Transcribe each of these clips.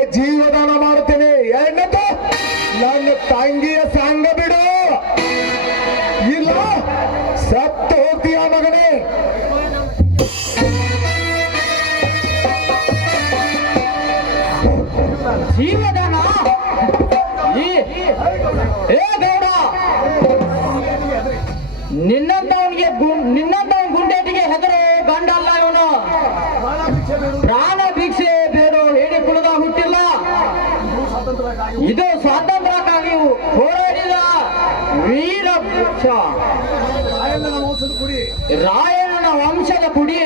ನಿನಗೆ ಜೀವದಾನ ಮಾಡುತ್ತೇನೆ. ಏನಂತ ನನ್ನ ತಂಗಿಯ ಸಂಗ ಬಿಡು, ಇಲ್ಲ ಸತ್ತು ಹೋಗ್ತೀಯ ಮಗನೇ. ಜೀವದಾನ ಏ ಗೌಡ, ನಿನ್ನಂತವನ್ ಗುಂಡೇಟಿಗೆ ಹೆದರು ಗಂಡ ಅಲ್ಲ ಇವನು. ಪ್ರಾಣ ಭಿಕ್ಷೆ ಬೇರು ಹೇಳಿ ಕುಳಿದ ಹುಟ್ಟಿಲ್ಲ. ಇದು ಸ್ವಾತಂತ್ರ್ಯಕ್ಕಾಗಿ ಹೋರಾಡಿದ ವೀರ ವೃಕ್ಷ, ರಾಯಣ್ಣನ ವಂಶದ ಕುಡಿ.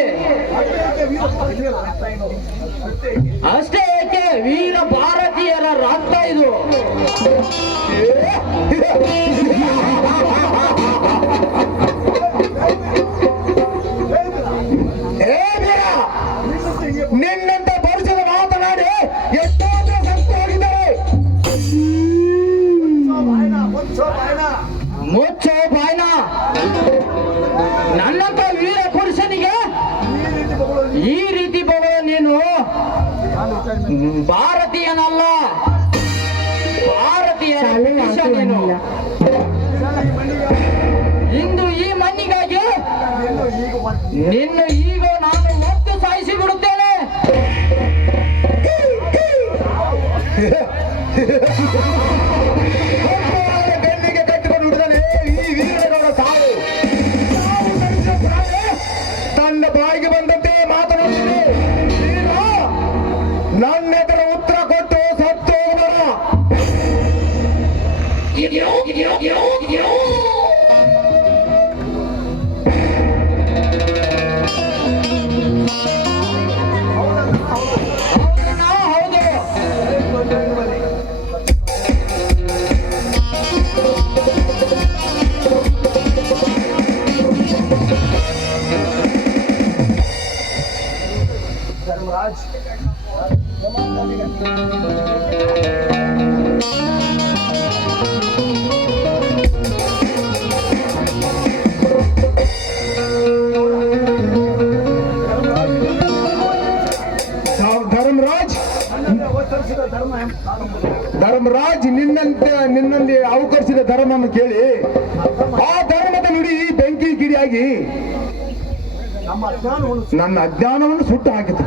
ಅಷ್ಟೇ ಏಕೆ ವೀರ ಭಾರತೀಯರ ರಕ್ತ ಇದು. ನಿನ್ನಂತ ಪರಿಚಯ ಮಾತನಾಡಿ ಎಷ್ಟೋ ಸತ್ತು ಹೋಗಿದ್ದಾರೆ. ಮುಚ್ಚೋ ಬಾಯ್ನ. ನನ್ನಂತ ವೀರ ಪುರುಷನಿಗೆ ಈ ರೀತಿ ಬರುವ ನೀನು ಭಾರತೀಯನಲ್ಲ, ಭಾರತೀಯ ನೀನು. ಇಂದು ಈ ಮಣ್ಣಿಗಾಗಿ ನಿನ್ನ ಈಗ ನಾನು ಮೊತ್ತು ಸಾಯಿಸಿ ಬಿಡುತ್ತೇನೆ. ಬೆನ್ನಿಗೆ ಕಟ್ಟಿಕೊಂಡು ಹುಡುಗನೇ ಈ ವೀರಗೌಡ ಸಾವು ತನ್ನ ಬಾಯಿಗೆ ಬಂದಂತೆ ಮಾತನಾಡುತ್ತದೆ. ನನ್ನ ಎದುರ ಉತ್ತರ ಕೊಟ್ಟು ಸತ್ತು ಹೋಗಬೇಡ. ಧರ್ಮರಾಜ್ ನಿನ್ನಲ್ಲಿ ಅವಕರಿಸಿದ ಧರ್ಮವನ್ನು ಕೇಳಿ ಆ ಧರ್ಮದ ನುಡಿ ಬೆಂಕಿ ಕಿಡಿಯಾಗಿ ನನ್ನ ಅಜ್ಞಾನವನ್ನು ಸುಟ್ಟು ಹಾಕಿತು.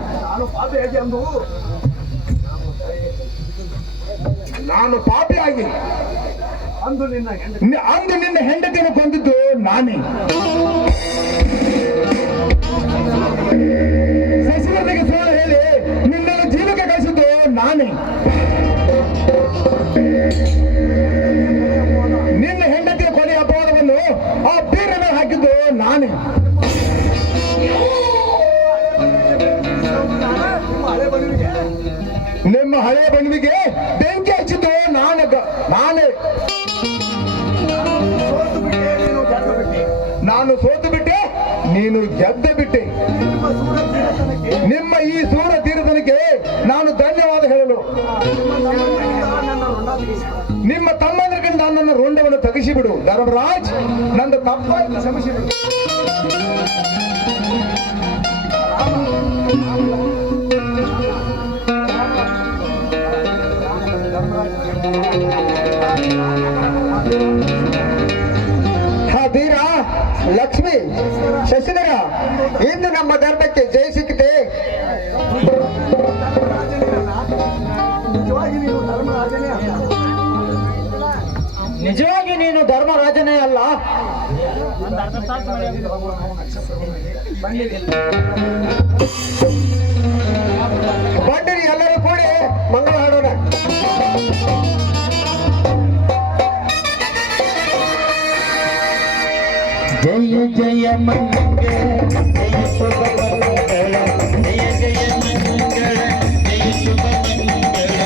ನಾನು ಪಾಪಿಯಾಗಿ ಅಂದು ನಿನ್ನ ಹೆಂಡತಿಯನ್ನು ಕೊಂದಿದ್ದು ನಾನೇ. ಶಶಿಧರನಿಗೆ ಸುಳ್ಳು ಹೇಳಿ ನಿನ್ನನ್ನು ಜೀವಕ್ಕೆ ಕಳಿಸಿದ್ದು ನಾನೇ. ನಿನ್ನ ಹೆಂಡತಿಯ ಕೊನೆಯ ಅಪವಾದವನ್ನು ಆ ಬೀರನ ಹಾಕಿದ್ದು ನಾನೇ. ನಿಮ್ಮ ಹಳೆಯ ಬಣ್ಣವಿಗೆ ಬೆಂಕಿ ಹಚ್ಚಿದ್ದು ನಾನೇ. ನಾನು ಸೋತು ಬಿಟ್ಟೆ, ನೀನು ಗೆದ್ದ ಬಿಟ್ಟೆ. ನಿಮ್ಮ ಈ ಸೂರ ತೀರತನಕ್ಕೆ ನಾನು ಧನ್ಯವಾದ ಹೇಳಲು ನಿಮ್ಮ ತಮ್ಮಂದ್ರಿಗಿಂತ ನನ್ನ ರುಂಡವನ್ನು ತೆಗೆಸಿಬಿಡು. ಧರ್ಮರಾಜ್, ನನ್ನ ತಪ್ಪಾಗಿ ಕ್ಷಮಿಸಿಬಿಡು. ವೀರ ಲಕ್ಷ್ಮಿ ಶಶಿಧರ, ಇಂದು ನಮ್ಮ ಧರ್ಮಕ್ಕೆ ಜಯ ಸಿಕ್ಕಿದೆ. ನಿಜವಾಗಿ ನೀನು ಧರ್ಮರಾಜನೇ ಅಲ್ಲ. ಬಂಡಿರಿ, ಎಲ್ಲರೂ ಕೂಡಿ ಮಂಗಳ ಹಾಡೋಣ. ಜಯ ಜಯ ಮಂಗಳ, ಜಯ ಶುಭ ಮಂಗಳ, ಜಯ ಜಯ ಮಂಗಳ, ಜಯ ಶುಭ ಮಂಗಳ.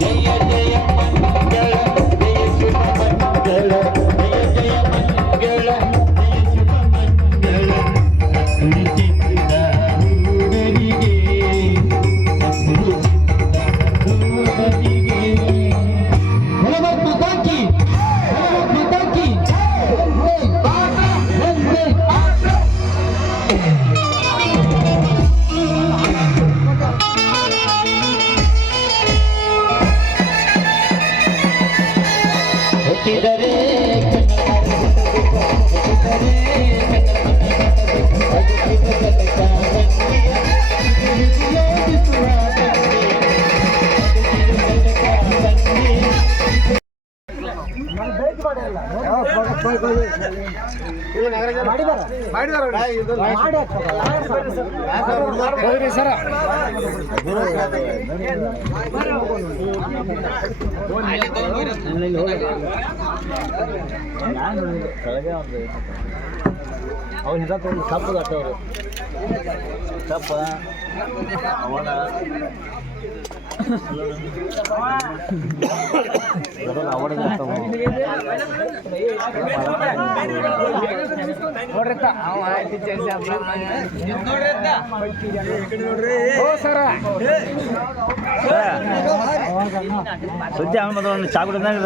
ಜಯ ಜಯ ಮಂಗಳ, ಜಯ ಶುಭ ಅವ್ನು ಹಿತ ತೊಗೊಂಡು ಸಪ್ಪು ಕಟ್ಟವ್ರು ಸಪ್ಪ ಅವನ ಸುದ್ದಿ ಅವನ ಮತ್ತೆ ಒಂದು ಚಾ ಕುಡಿದಂಗೆ